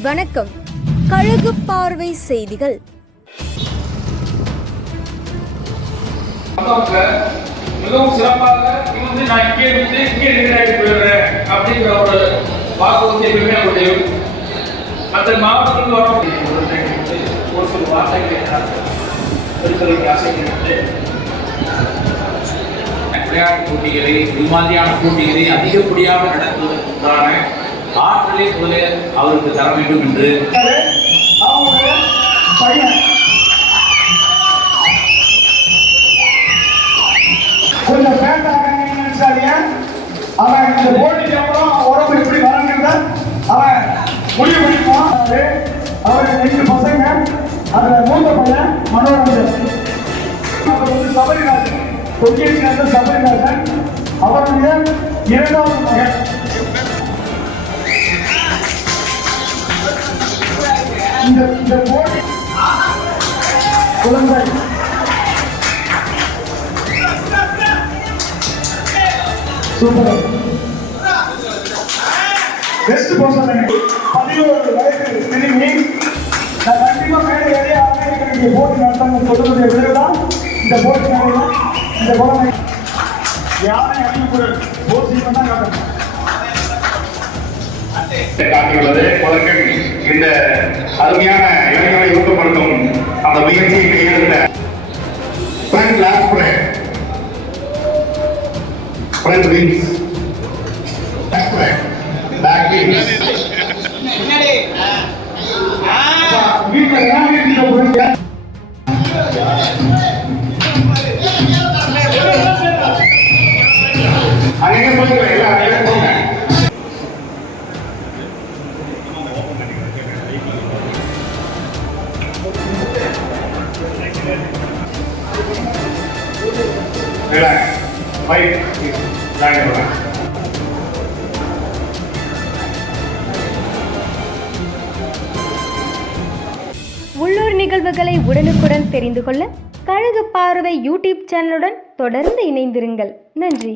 வணக்கம். கழுகு பார்வை செய்திகள். மிகவும் சிறப்பாக நான் இங்கே போயிடுறேன் அப்படிங்கிற ஒரு வாக்குறுதியுமே அவருடைய மற்ற மாவட்டத்தில் வர ஒரு சில வார்த்தைகளை இருக்கிறதுக்கு ஆசைப்படுகிறது. விளையாட்டு போட்டிகளை இது மாதிரியான போட்டிகளை அதிகப்படியாக நடத்துவதற்கான ஆற்றலை முதலில் அவருக்கு தர வேண்டும் என்று கொஞ்சம் அவன் இந்த போட்டிக்கு அப்புறம் உடம்பு எப்படி வரங்கிறத அவன் முடிவு பண்ணிப்பான். அவருக்கு 2 பசங்க, அதுல மூத்த பையன் மனோரஞ்சன், அவர் வந்து சபரிநாதன், கொச்சியை சேர்ந்த சபரிநாதன், அவருடைய 2வது மகன். இந்த போட்டி குழந்தை சூப்பர் பெஸ்ட் பர்சன். 11 வயது திரும்பி நான் கண்டிப்பா மேலே ஏறி அமெரிக்க போட்டி நடத்தாங்க சொல்லுடைய விளைவுதான் இந்த போட்டி நடக்கும். இந்த குழந்தை யாரையும் அழிவுக்குற போட்டி தான் காட்டணும். காட்டியுள்ளது முதற்கண் இந்த அருமையான இளைஞர்களை ஊக்கப்படுத்தும் அந்த முயற்சியை கையெழுத்த front last spread, front wings, back spread, back wings. வீட்டுல ஏன் போறீங்க? அங்கே போய்க்கலாம், எல்லாம் அங்கே போங்க. Relax. Fight. Land over. உள்ளூர் நிகழ்வுகளை உடனுக்குடன் தெரிந்து கொள்ள கழுகு பார்வை யூடியூப் சேனலுடன் தொடர்ந்து இணைந்திருங்கள். நன்றி.